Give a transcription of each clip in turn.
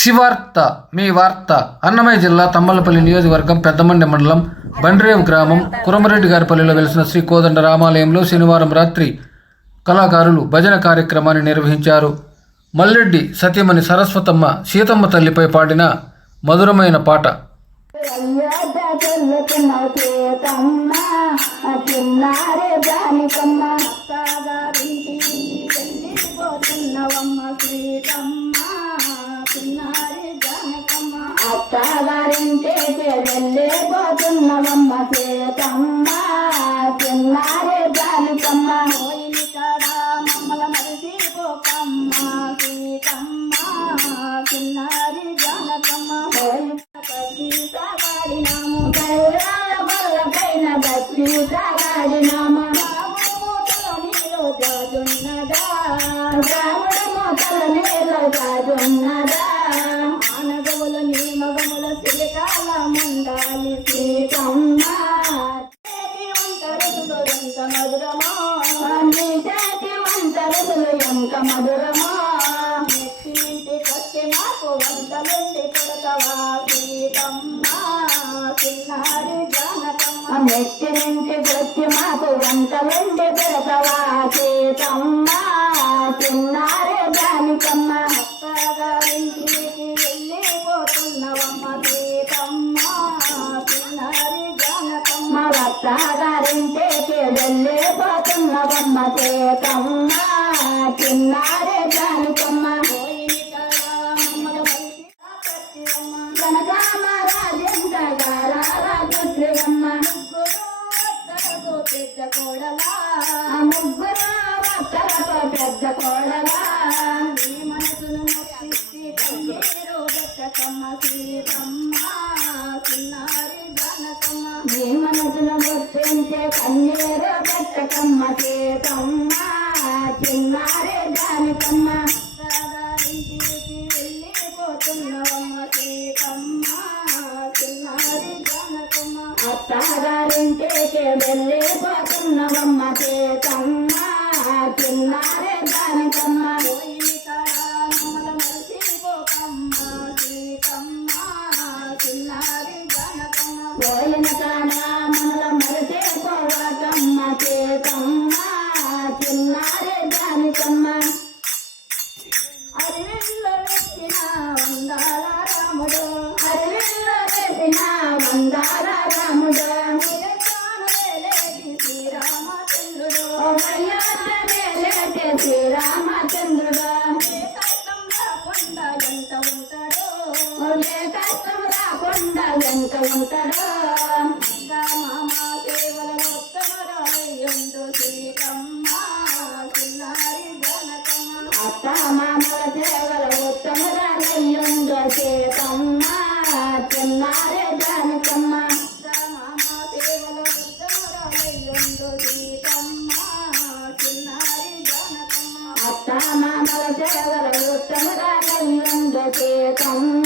శివార్త మీ వార్త అన్నమయ్య జిల్లా తమ్మలపల్లి నియోజకవర్గం పెద్దమండి మండలం బండ్రేవు గ్రామం కురమరెడ్డి గారిపల్లిలో వెలిసిన శ్రీ కోదండ రామాలయంలో శనివారం రాత్రి కళాకారులు భజన కార్యక్రమాన్ని నిర్వహించారు. మల్లెడ్డి సత్యమణి సరస్వతమ్మ సీతమ్మ తల్లిపై పాడిన మధురమైన పాట. చిన్నారే అత్తగారింటికి వెళ్ళిపోతున్నవమ్మ సీతమ్మ. చిన్నారే జానికమ్మ పోయిన కాడ మమ్మల మరిసిపోకమ్మ సీతమ్మ చిన్నారి జానకమ్మ. పోయిన బచ్చి సాగాడినాము కళ్ళాల బల్ల పైన బచ్చి సాగాడినాము నీలో జాజున్నదా రాముడు తల నీలో జాజున్నదా మధురమో నీ చేతి వంటరుసులు ఎంత మధురమో నెత్తి ఇంటికొచ్చి నాకు వంటలుండి కొడతావా సీతమ్మ చిన్నారి జానకమ్మ నెత్తి మాకు వంటలుండి పెడతావా సీతమ్మ? వెళ్ళిపోతున్నవమ్మ సీతమ్మ చిన్నారి జానకమ్మ ముగ్గురు వత్తలతో పెద్ద కోడలా నీ మనసును మొక్కిచ్చి కన్నీరు పెట్టకమ్మ సీతమ్మ చిన్నారి జానకమ్మ నీ మనసును మొక్కించే కన్నీరు పెట్టకమ్మ సీతమ్మ చిన్నారి జానకమ్మ అత్తగారింటికి వెళ్ళిపోతున్నవమ్మ సీతమ్మ చిన్నారి జానకమ్మ అత్తగారింటికి వెళ్ళిపోతున్నవమ్మ సీతమ్మ చిన్నారే జానకమ్మ శ్రీరామచంద్రుడు ఎంత ఉంటాడో కష్టం రాకుండా ఎంత ఉంటాడో ఇంకా మామ కేవలం ఉత్తమరాలయ్యుండు సీతమ్మ చిన్నారి జనకమ్మ అత్త మామల సేవల ఉత్తమరాలయ్యుండు సీతమ్మ జనకమ్మ అత్త మామల సేవల ఉత్తమరాలయ్యుండు సీతమ్మ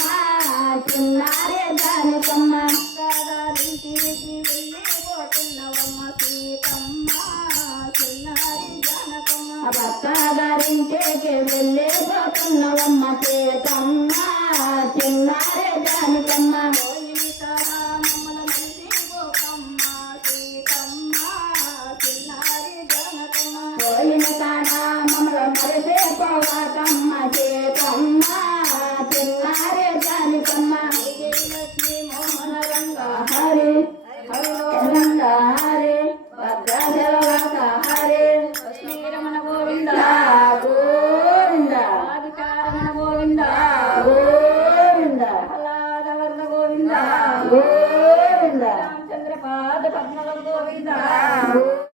చిన్నారి జనకమ్మ అత్తగారింటికి వెళ్ళిపోతున్నవమ్మ సీతమ్మ చిన్నారి జనకమ్మ భర్తగారింటికి వెళ్ళిపోతున్నవమ్మ సీతమ్మ చిన్నారి జనకమ్మ. Merhabalardan